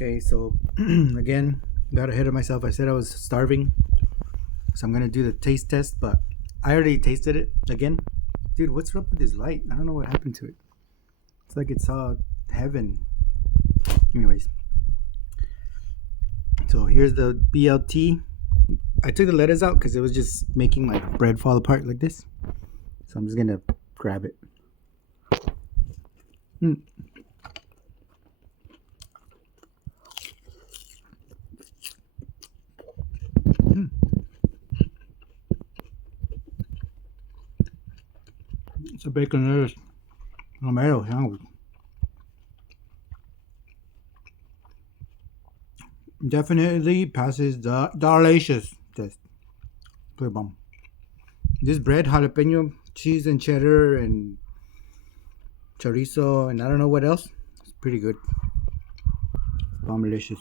Okay, so again, got ahead of myself. I said I was starving, so I'm gonna do the taste test, but I already tasted it again. Dude, what's up with this light? I don't know what happened to it. It's like it saw heaven. Anyways, so here's the BLT. I took the lettuce out because it was just making my bread fall apart like this. So I'm just gonna grab it. Mm. Mm. It's a bacon lettuce tomato sandwich. Definitely passes the delicious test. Play bomb. This bread, jalapeno, cheese and cheddar and chorizo and I don't know what else. It's pretty good. Bomb delicious.